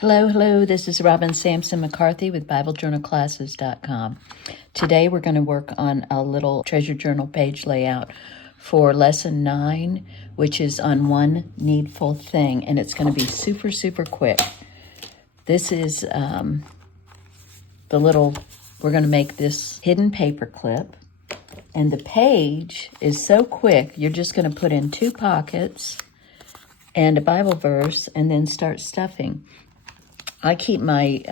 Hello, this is Robin Sampson McCarthy with BibleJournalClasses.com. Today we're going to work on a little treasure journal page layout for Lesson 9, which is on one needful thing, and it's going to be super quick. This is we're going to make this hidden paper clip, and the page is so quick, you're just going to put in 2 pockets and a Bible verse and then start stuffing. I keep my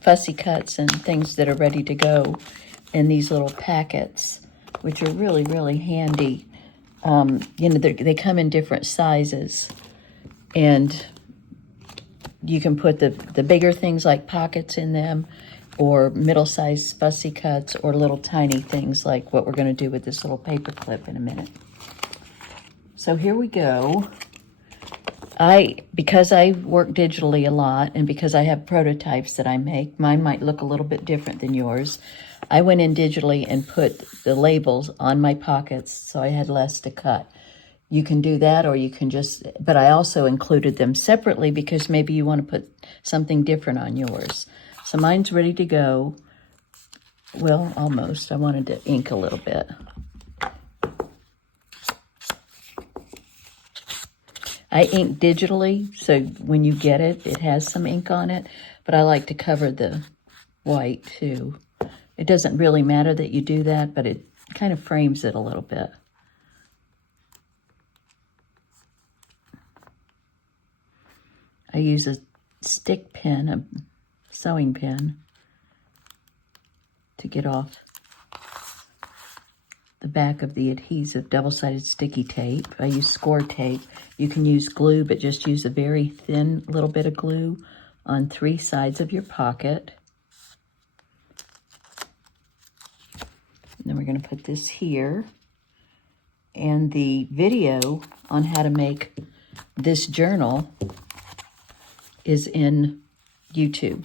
fussy cuts and things that are ready to go in these little packets, which are really handy. They come in different sizes, and you can put the bigger things like pockets in them, or middle-sized fussy cuts, or little tiny things like what we're going to do with this little paper clip in a minute. So here we go. Because I work digitally a lot, and because I have prototypes that I make, mine might look a little bit different than yours. I went in digitally and put the labels on my pockets so I had less to cut. You can do that, or you can but I also included them separately because maybe you want to put something different on yours. So mine's ready to go. Well, almost. I wanted to ink a little bit. I ink digitally, so when you get it, it has some ink on it, but I like to cover the white too. It doesn't really matter that you do that, but it kind of frames it a little bit. I use a stick pin, a sewing pin, to get off the back of the adhesive double-sided sticky tape. I use score tape. You can use glue, but just use a very thin little bit of glue on 3 sides of your pocket. And then we're going to put this here. And the video on how to make this journal is in YouTube.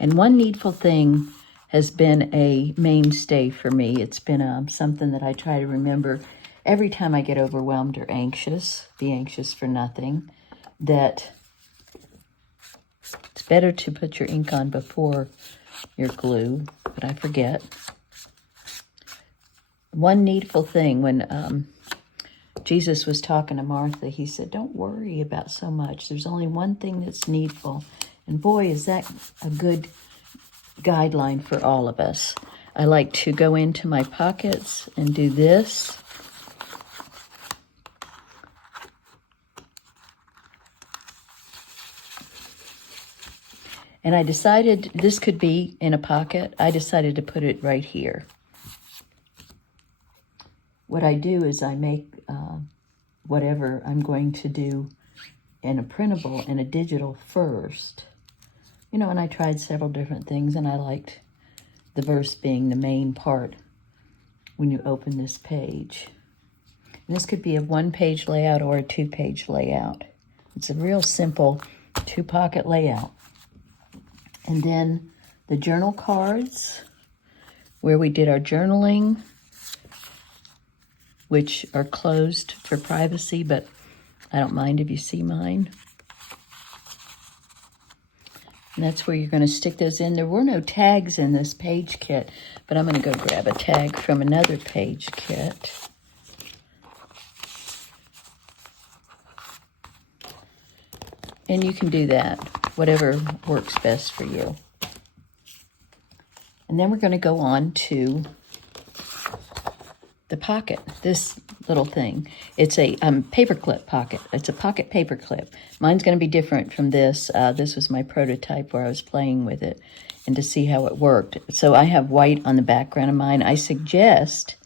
And one needful thing has been a mainstay for me. It's been something that I try to remember every time I get overwhelmed or anxious, be anxious for nothing, that it's better to put your ink on before your glue, but I forget. One needful thing, when Jesus was talking to Martha, he said, don't worry about so much. There's only one thing that's needful. And boy, is that a good guideline for all of us. I like to go into my pockets and do this. And I decided this could be in a pocket. I decided to put it right here. What I do is I make whatever I'm going to do in a printable and a digital first. You know, and I tried several different things, and I liked the verse being the main part when you open this page. And this could be a 1-page layout or a 2-page layout. It's a real simple 2-pocket layout. And then the journal cards, where we did our journaling, which are closed for privacy, but I don't mind if you see mine. And that's where you're going to stick those in. There were no tags in this page kit, but I'm going to go grab a tag from another page kit. And you can do that, whatever works best for you. And then we're going to go on to the pocket, this little thing. It's a paperclip pocket. It's a pocket paperclip. Mine's going to be different from this. This was my prototype where I was playing with it and to see how it worked. So I have white on the background of mine. I suggest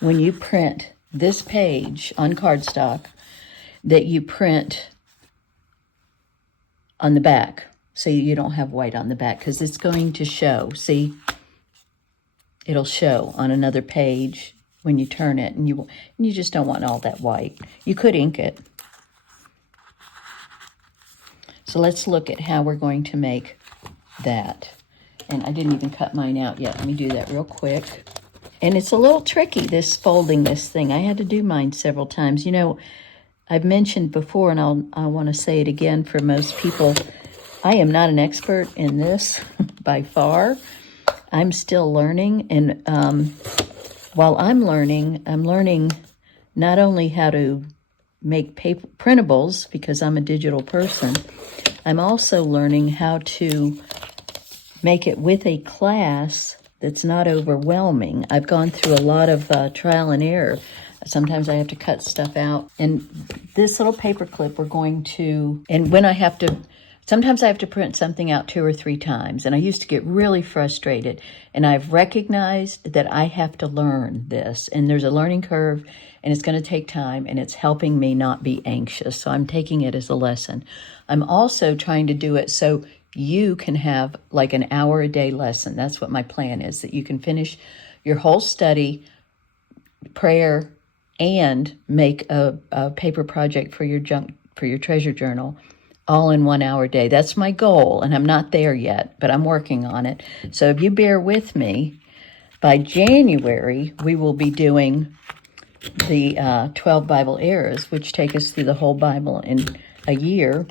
when you print this page on cardstock that you print on the back so you don't have white on the back, because it's going to show. See, it'll show on another page when you turn it, and you just don't want all that white. You could ink it. So let's look at how we're going to make that. And I didn't even cut mine out yet. Let me do that real quick. And it's a little tricky, this folding this thing. I had to do mine several times. You know, I've mentioned before, and I want to say it again for most people, I am not an expert in this by far. I'm still learning, and while I'm learning not only how to make paper printables, because I'm a digital person, I'm also learning how to make it with a class that's not overwhelming. I've gone through a lot of trial and error. Sometimes I have to cut stuff out. And this little paper clip we're going to, and when I have to, sometimes I have to print something out 2 or 3 times. And I used to get really frustrated. And I've recognized that I have to learn this. And there's a learning curve, and it's going to take time, and it's helping me not be anxious. So I'm taking it as a lesson. I'm also trying to do it so you can have like an hour a day lesson. That's what my plan is, that you can finish your whole study, prayer, and make a paper project for your treasure journal all in 1 hour a day. That's my goal, and I'm not there yet, but I'm working on it. So if you bear with me, by January, we will be doing the 12 Bible eras, which take us through the whole Bible in a year,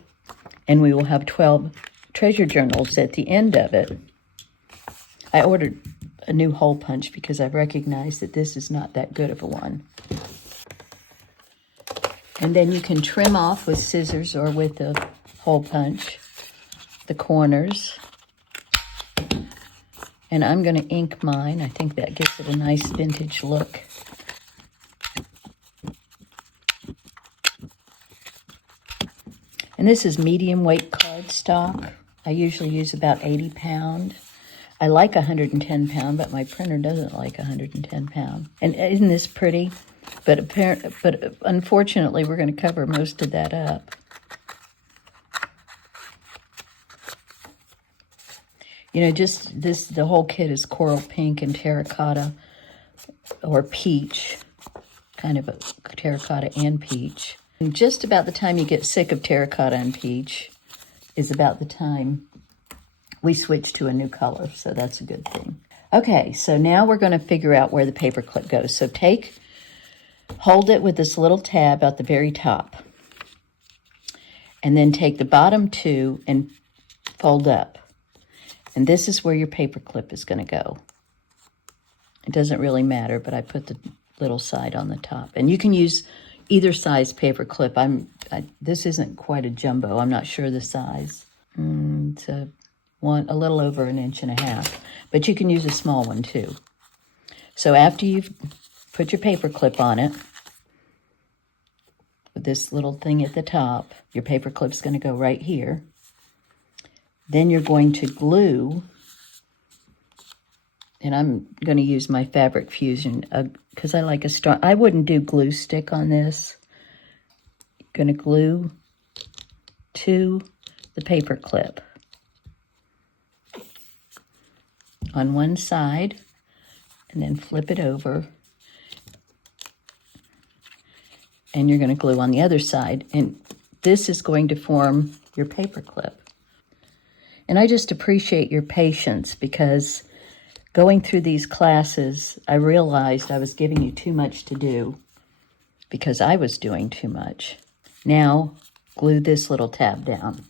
and we will have 12 treasure journals at the end of it. I ordered a new hole punch because I've recognized that this is not that good of a one. And then you can trim off with scissors or with a hole punch the corners. And I'm going to ink mine. I think that gives it a nice vintage look. And this is medium weight cardstock. I usually use about 80 pound. I like 110 pound, but my printer doesn't like 110 pound. And isn't this pretty? But unfortunately, we're going to cover most of that up. You know, just this, the whole kit is coral pink and terracotta or peach, kind of a terracotta and peach. And just about the time you get sick of terracotta and peach is about the time we switch to a new color, so that's a good thing. Okay, so now we're going to figure out where the paper clip goes. So hold it with this little tab at the very top, and then take the bottom 2 and fold up. And this is where your paper clip is going to go. It doesn't really matter, but I put the little side on the top. And you can use either size paper clip. This isn't quite a jumbo. I'm not sure the size. It's a little over 1.5 inches, but you can use a small one too. So after you've put your paper clip on it, with this little thing at the top, your paper clip's going to go right here. Then you're going to glue, and I'm going to use my Fabric Fusion because I like a strong. I wouldn't do glue stick on this. Going to glue to the paper clip on one side, and then flip it over, and you're going to glue on the other side, and this is going to form your paper clip. And I just appreciate your patience, because going through these classes, I realized I was giving you too much to do because I was doing too much. Now, glue this little tab down.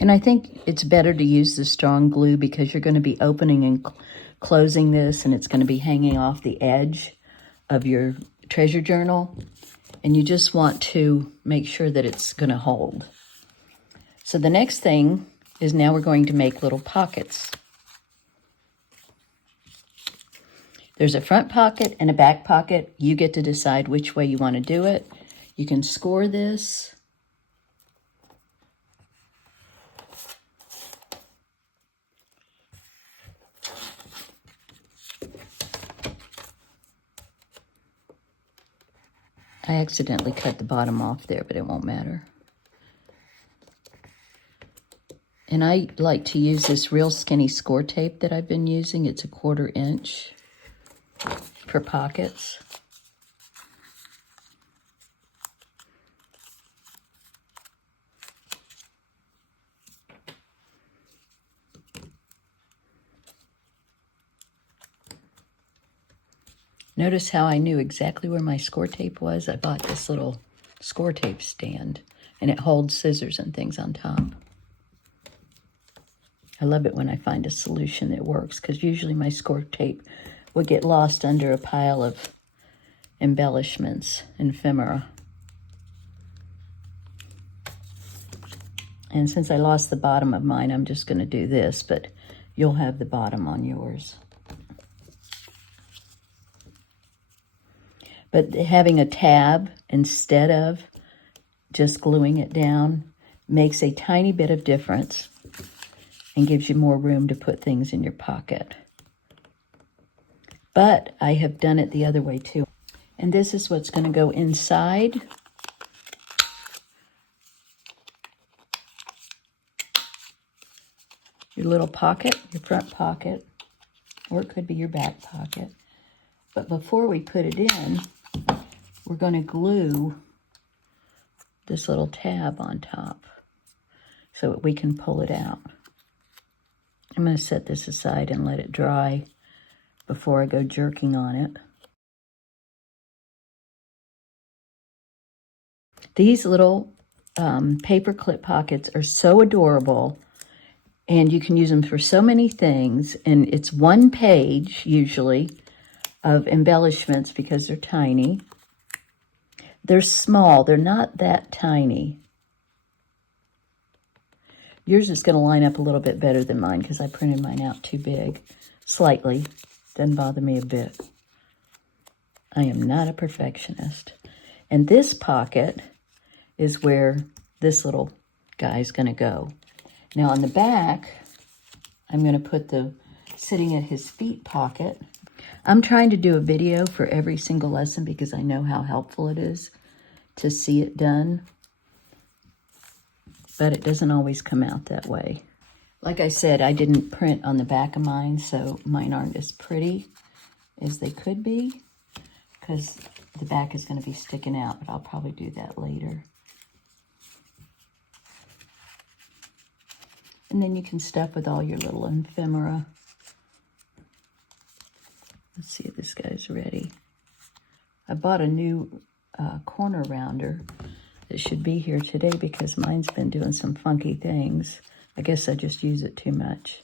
And I think it's better to use the strong glue because you're going to be opening and closing this, and it's going to be hanging off the edge of your treasure journal, and you just want to make sure that it's going to hold. So the next thing is, now we're going to make little pockets. There's a front pocket and a back pocket. You get to decide which way you want to do it. You can score this. I accidentally cut the bottom off there, but it won't matter. And I like to use this real skinny score tape that I've been using. It's a 1/4 inch for pockets. Notice how I knew exactly where my score tape was? I bought this little score tape stand, and it holds scissors and things on top. I love it when I find a solution that works, because usually my score tape would get lost under a pile of embellishments and ephemera. And since I lost the bottom of mine, I'm just going to do this, but you'll have the bottom on yours. But having a tab instead of just gluing it down makes a tiny bit of difference and gives you more room to put things in your pocket. But I have done it the other way too. And this is what's going to go inside. Your little pocket, your front pocket, or it could be your back pocket. But before we put it in, we're going to glue this little tab on top so that we can pull it out. I'm going to set this aside and let it dry before I go jerking on it. These little paper clip pockets are so adorable, and you can use them for so many things. And it's one page, usually, of embellishments because they're tiny. They're small. They're not that tiny. Yours is going to line up a little bit better than mine because I printed mine out too big. Slightly. Doesn't bother me a bit. I am not a perfectionist. And this pocket is where this little guy is going to go. Now on the back, I'm going to put the sitting at his feet pocket. I'm trying to do a video for every single lesson because I know how helpful it is to see it done. But it doesn't always come out that way. Like I said, I didn't print on the back of mine, so mine aren't as pretty as they could be because the back is going to be sticking out, but I'll probably do that later. And then you can stuff with all your little ephemera. Let's see if this guy's ready. I bought a new corner rounder that should be here today because mine's been doing some funky things. I guess I just use it too much.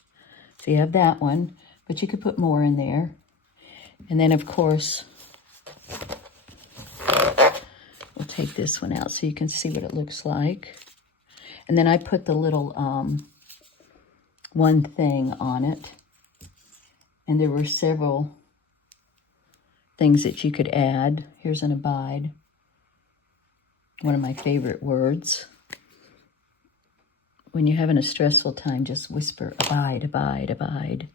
So you have that one, but you could put more in there. And then, of course, we'll take this one out so you can see what it looks like. And then I put the little one thing on it. And there were several things that you could add. Here's an abide. One of my favorite words. When you're having a stressful time, just whisper, abide, abide, abide.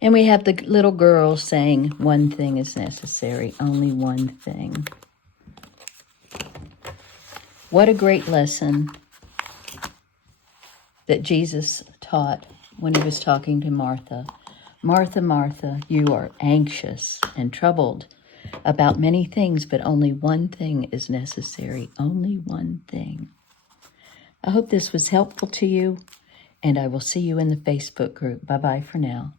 And we have the little girl saying, one thing is necessary, only one thing. What a great lesson that Jesus taught when he was talking to Martha. Martha, Martha, you are anxious and troubled about many things, but only one thing is necessary. Only one thing. I hope this was helpful to you, and I will see you in the Facebook group. Bye-bye for now.